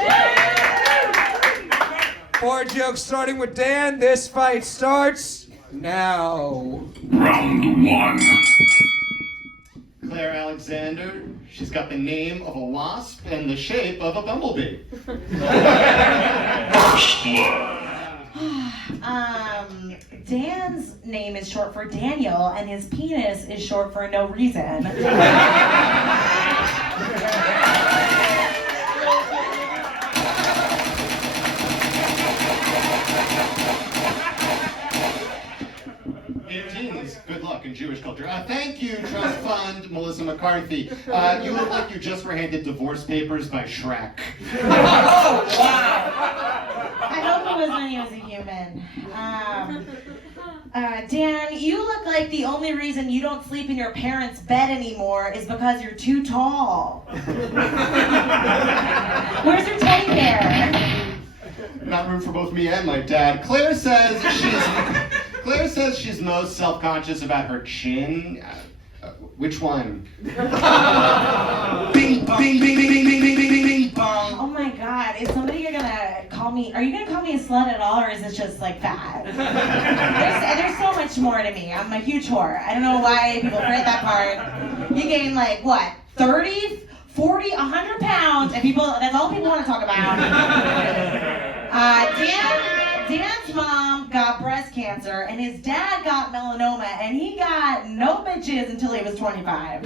4 jokes starting with Dan. This fight starts now. Round 1. Claire Alexander, she's got the name of a wasp and the shape of a bumblebee. First blood. Dan's name is short for Daniel, and his penis is short for no reason. 15s, good luck in Jewish culture. Thank you, Trust Fund, Melissa McCarthy. You look like you just were handed divorce papers by Shrek. Oh, wow. I hope it was when he was a human. Dan, you look like the only reason you don't sleep in your parents' bed anymore is because you're too tall. Where's your teddy bear? Not room for both me and my dad. Claire says Claire says she's most self-conscious about her chin. Which one? Bing, bing, bing, bing, bing, bing, bing, bing, bing, bong. Oh my god, is somebody gonna call me, are you gonna call me a slut at all, or is it just like fat? There's so much more to me. I'm a huge whore. I don't know why people forget that part. You gain like, what, 30, 40, 100 pounds, and people, that's all people want to talk about. Dan's mom got breast cancer, and his dad got melanoma, and he got no bitches until he was 25.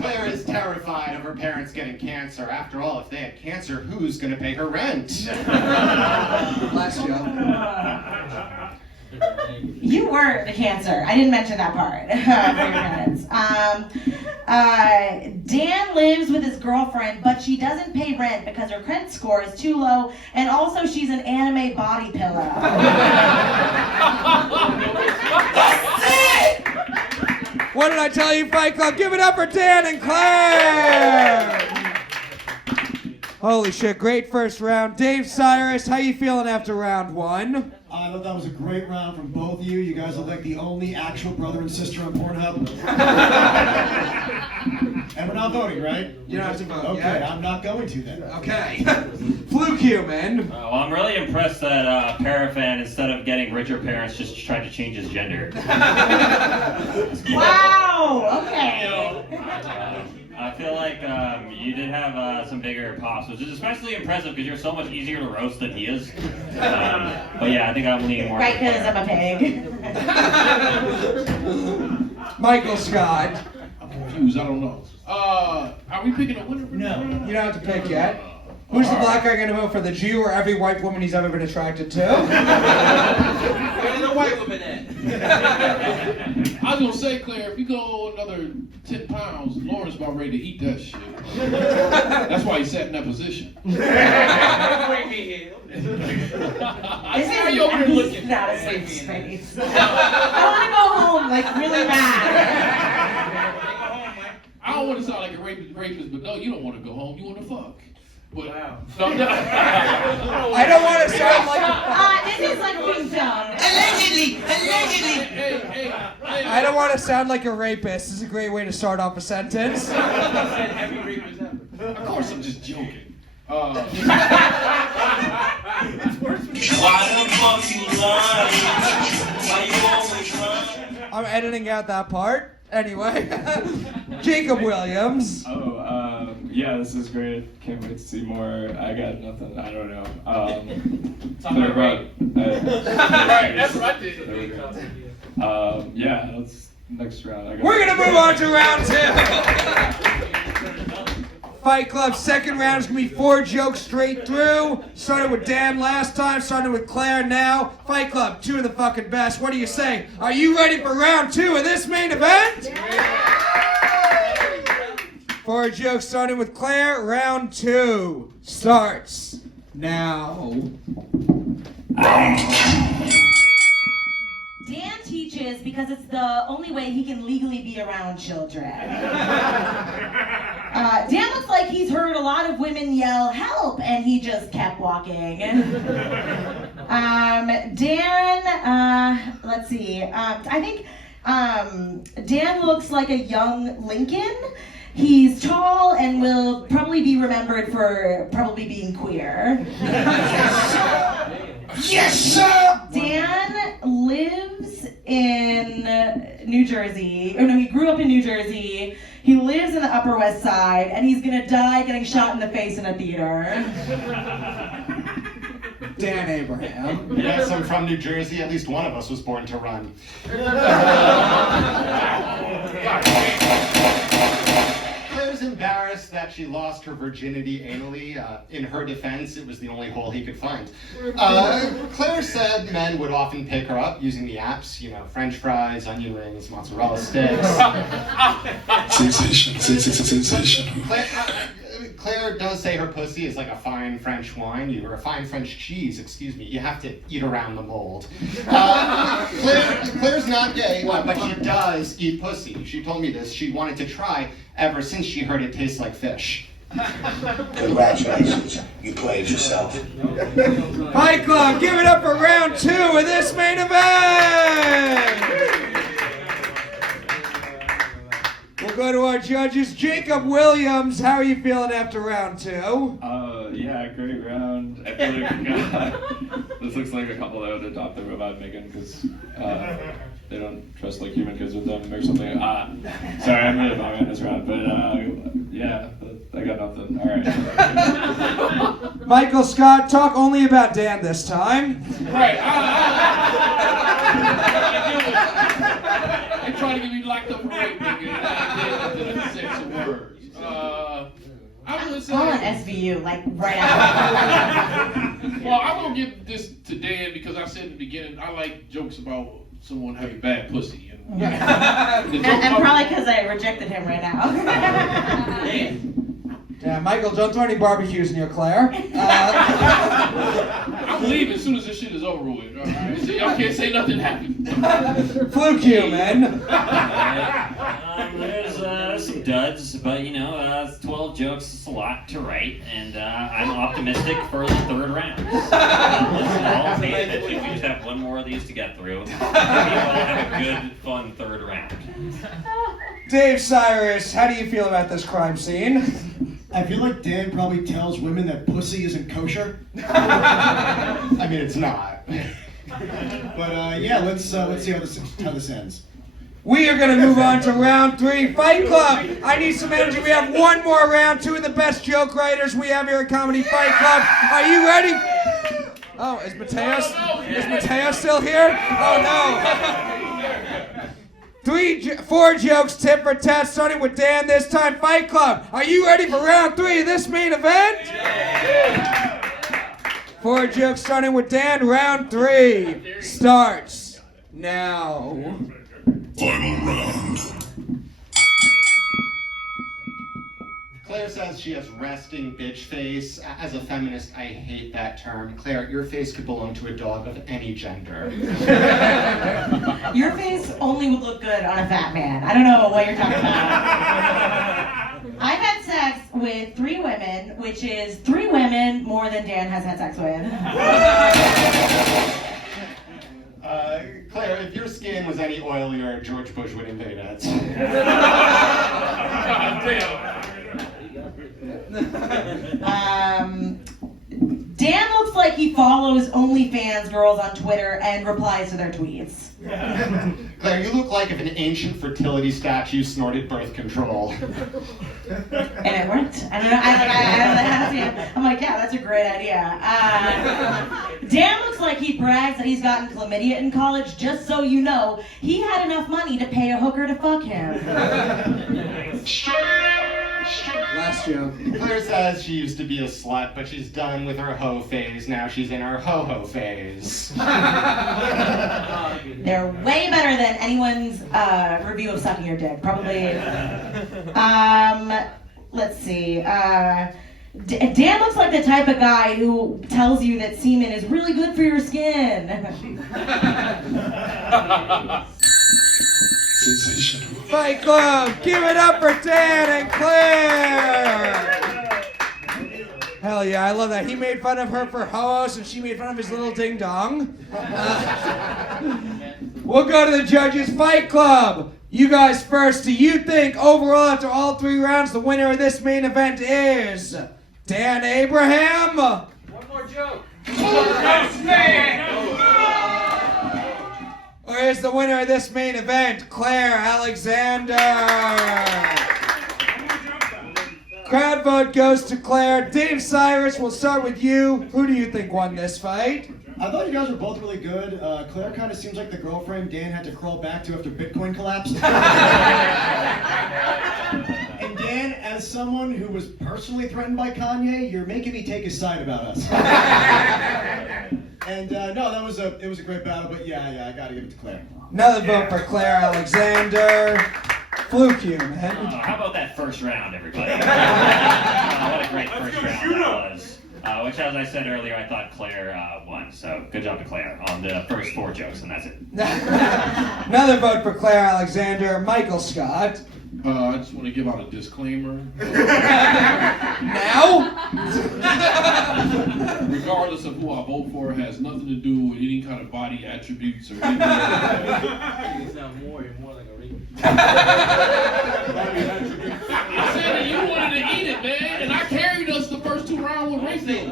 Claire is terrified of her parents getting cancer. After all, if they had cancer, who's going to pay her rent? Bless you. You were the cancer. I didn't mention that part for your parents. Dan lives with his girlfriend, but she doesn't pay rent because her credit score is too low, and also she's an anime body pillow. What did I tell you, Fight Club? Give it up for Dan and Claire! Holy shit, great first round. Dave, Cyrus, how you feeling after round one? I thought that was a great round from both of you. You guys look like the only actual brother and sister on Pornhub. And we're not voting, right? You don't have to vote. Okay, yet. I'm not going to then. Okay. Fluke Human. Well, I'm really impressed that Paraffin, instead of getting richer parents, just tried to change his gender. Wow! Okay. I feel like you did have some bigger pops, which is especially impressive because you're so much easier to roast than he is. But yeah, I think I'm leaning more. Right, because I'm a pig. Michael Scott. I'm confused. I don't know. Are we picking a winner? No. You don't have to pick yet. Who's the black guy going to vote for, the Jew or every white woman he's ever been attracted to? Where's the white woman at? I was gonna say, Claire, if you go another 10 pounds, Lauren's about ready to eat that shit. That's why he sat in that position. Bring me here. I see how you over here looking. Not a safe space. I want to go home, like, really mad. I don't want to sound like a rapist, but no, you don't want to go home. You want to fuck. But, wow. No. I don't want to sound like. This is like being dumb. Allegedly. Hey. I don't want to sound like a rapist. This is a great way to start off a sentence. Every rapist ever. Of course, I'm just joking. Why the fuck you lying? Why you always lying? I'm editing out that part. Anyway, Jacob Williams. Yeah, this is great. Can't wait to see more. I got nothing. I don't know. Right, that's what I did. Yeah, let's next round. We're gonna move on to round two. Fight Club second round is gonna be 4 jokes straight through. Started with Dan last time. Started with Claire now. Fight Club, 2 of the fucking best. What do you say? Are you ready for round 2 of this main event? Yeah. 4 jokes starting with Claire. Round 2 starts now. Dan teaches because it's the only way he can legally be around children. Dan looks like he's heard a lot of women yell, "Help!" and he just kept walking. Let's see. I think Dan looks like a young Lincoln. He's tall and will probably be remembered for probably being queer. Yes, sir! Dan lives in New Jersey. Or no, he grew up in New Jersey. He lives in the Upper West Side, and he's gonna die getting shot in the face in a theater. Dan Abraham. Yes, I'm from New Jersey. At least one of us was born to run. Claire's embarrassed that she lost her virginity anally. In her defense, it was the only hole he could find. Claire said men would often pick her up using the apps, you know, French fries, onion rings, mozzarella sticks. Sensational. Claire does say her pussy is like a fine French wine, or a fine French cheese, excuse me. You have to eat around the mold. Claire's not gay, but she does eat pussy. She told me this. She wanted to try ever since she heard it tastes like fish. Congratulations, you played yourself. Fight Club, give it up for round 2 of this main event! We'll go to our judges. Jacob Williams, how are you feeling after round 2? Yeah, great round. I feel like this looks like a couple that would adopt the robot Megan because they don't trust like human kids with them or something. Sorry, I'm really bummed in this round, but yeah, I got nothing. All right. Michael Scott, talk only about Dan this time. Right. They trying to get me locked up for rape, nigga, and I didn't say some words. I would say. Call an SVU, like right after. Well, I'm gonna give this to Dan because I said in the beginning I like jokes about someone having bad pussy. And probably because I rejected him right now. Yeah, Michael, don't throw any barbecues near Claire. I'm leaving as soon as this shit is over with. All right? So y'all can't say nothing happened. Fluke Human. There's some duds, but 12 jokes is a lot to write, and I'm optimistic for the third round. Let's all pay attention. We just have one more of these to get through. Maybe we'll have a good, fun third round. Dave Sirus, how do you feel about this crime scene? I feel like Dan probably tells women that pussy isn't kosher. I mean, it's not. But yeah, let's see how this ends. We are going to move on to round 3, Fight Club. I need some energy. We have one more round, 2 of the best joke writers we have here at Comedy Fight Club. Are you ready? Oh, is Matteo still here? Oh no. 4 jokes, tit for tat, starting with Dan this time. Fight Club, are you ready for round 3 of this main event? 4 jokes starting with Dan. Round 3 starts now. Final round. Claire says she has resting bitch face. As a feminist, I hate that term. Claire, your face could belong to a dog of any gender. Your face only would look good on a fat man. I don't know what you're talking about. I've had sex with 3 women, which is 3 women more than Dan has had sex with. Claire, if your skin was any oilier, George Bush would invade it. Dan looks like he follows OnlyFans girls on Twitter and replies to their tweets. Claire, you look like if an ancient fertility statue snorted birth control. And it worked. I don't know. I'm like, yeah, that's a great idea. Dan looks like he brags that he's gotten chlamydia in college. Just so you know, he had enough money to pay a hooker to fuck him. Last joke. Claire says she used to be a slut, but she's done with her hoe phase. Now she's in her ho-ho phase. They're way better than anyone's review of sucking your dick. Probably. Let's see. Dan looks like the type of guy who tells you that semen is really good for your skin. Sensational. Fight Club, give it up for Dan and Claire! Hell yeah, I love that. He made fun of her for ho-hos and she made fun of his little ding-dong. We'll go to the judges. Fight Club, you guys first. Do you think overall after all 3 rounds the winner of this main event is Dan Abraham? One more joke. Or is the winner of this main event Claire Alexander? Crowd vote goes to Claire. Dave Sirus, we'll start with you. Who do you think won this fight? I thought you guys were both really good. Claire kind of seems like the girlfriend Dan had to crawl back to after Bitcoin collapsed. And Dan, as someone who was personally threatened by Kanye, you're making me take his side about us. And no, it was a great battle, but yeah, I gotta give it to Claire. Another vote for Claire Alexander. Fluke Human. How about that first round, everybody? What a great first round that was. Which, as I said earlier, I thought Claire won. So good job to Claire on the first 4 jokes, and that's it. Another vote for Claire Alexander. Michael Scott. I just want to give out a disclaimer. Now? Regardless of who I vote for, it has nothing to do with any kind of body attributes or anything like that. You sound more like a rapist. I said that you wanted to eat it, man, and I carried us the first 2 rounds with racism.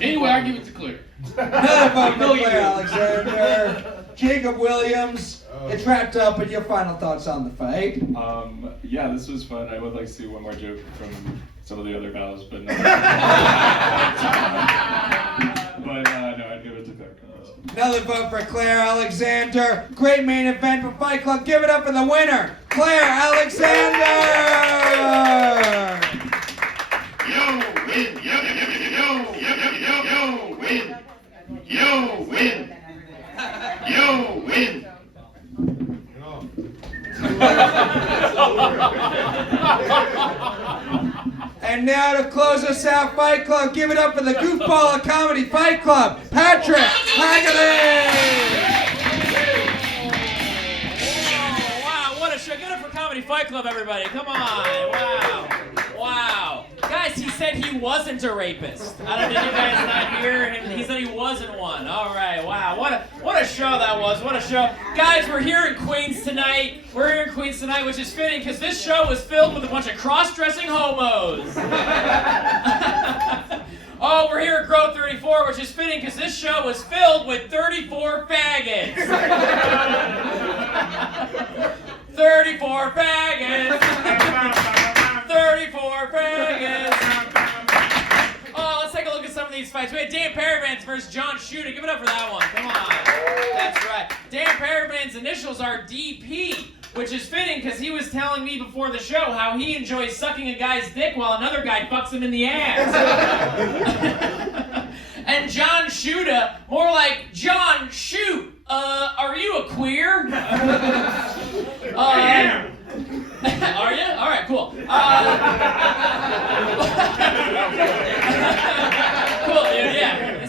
Anyway, I give it to Claire. Claire Alexander. Jacob Williams, it's wrapped up, but your final thoughts on the fight? Yeah, this was fun. I would like to see one more joke from some of the other battles, but no. No, I'd give it to Claire. Another vote for Claire Alexander. Great main event for Fight Club. Give it up for the winner, Claire Alexander! Yo, win, yo, win. Yo, win. Yo, win. And now to close us out, Fight Club, give it up for the goofball of comedy Fight Club, Patrick Haggerty! Wow, what a show. Give it up for Comedy Fight Club, everybody. Come on. Wow. Wow. Guys, he said he wasn't a rapist. I don't know if you guys not hear him. He said he wasn't one. All right. Wow. What a show that was. What a show. Guys, we're here in Queens tonight. Which is fitting because this show was filled with a bunch of cross-dressing homos. Oh, we're here at Grove 34, which is fitting because this show was filled with 34 faggots. 34 faggots. 34 faggots. Oh, let's take a look at some of these fights. We had Dan Paraffin versus John Schuta. Give it up for that one. Come on. That's right. Dan Paraffin's initials are DP, which is fitting because he was telling me before the show how he enjoys sucking a guy's dick while another guy fucks him in the ass. And John Schuta, more like John Shoot. Are you a queer? I am. Are you? All right, cool. Cool, dude. Yeah,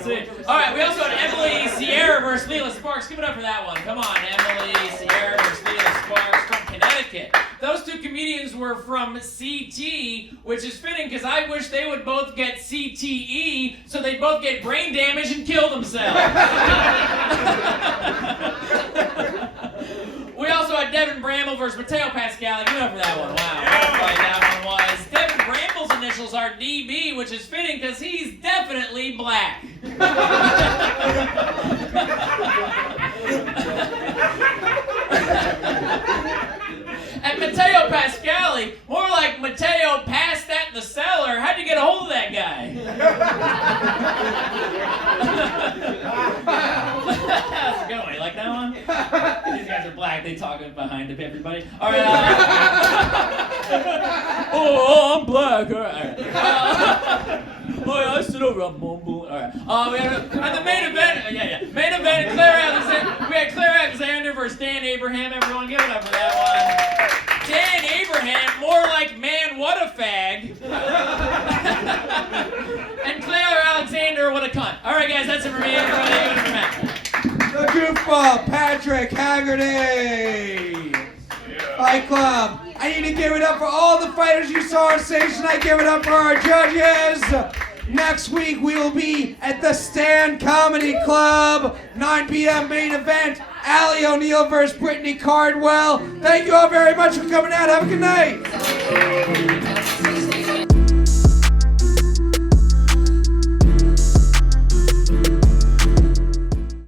sweet. All right, we also had Emily Siero versus Lila Sparks. Give it up for that one. Come on, Emily Siero versus Lila Sparks from Connecticut. Those two comedians were from CT, which is fitting because I wish they would both get CTE so they'd both get brain damage and kill themselves. We also had Devin Bramble versus Matteo Pascale. Give it up for that one. Wow. What a fight that one was. Devin Bramble's initials are DB, which is fitting because he's definitely black. And Matteo Pascale, more like Mateo passed that in the cellar. How'd you get a hold of that guy? How's it going? You like that one? These guys are black. They talking behind everybody. All right. Oh, I'm black. All right. Oh yeah, I sit over. I'm mumble. All right. We had at the main event. Main event. Claire Alexander. We had Claire Alexander versus Dan Abraham. Everyone, give it up for that one. Dan Abraham, more like man, what a fag. And Claire Alexander, what a cunt. All right, guys, that's it for me. Everybody, give it up for Matt. The goofball, Patrick Haggerty. Fight Club. I need to give it up for all the fighters you saw on stage tonight. Give it up for our judges. Next week we will be at the Stand Comedy Club, 9 p.m. main event. Allie O'Neill versus Brittany Cardwell. Thank you all very much for coming out. Have a good night.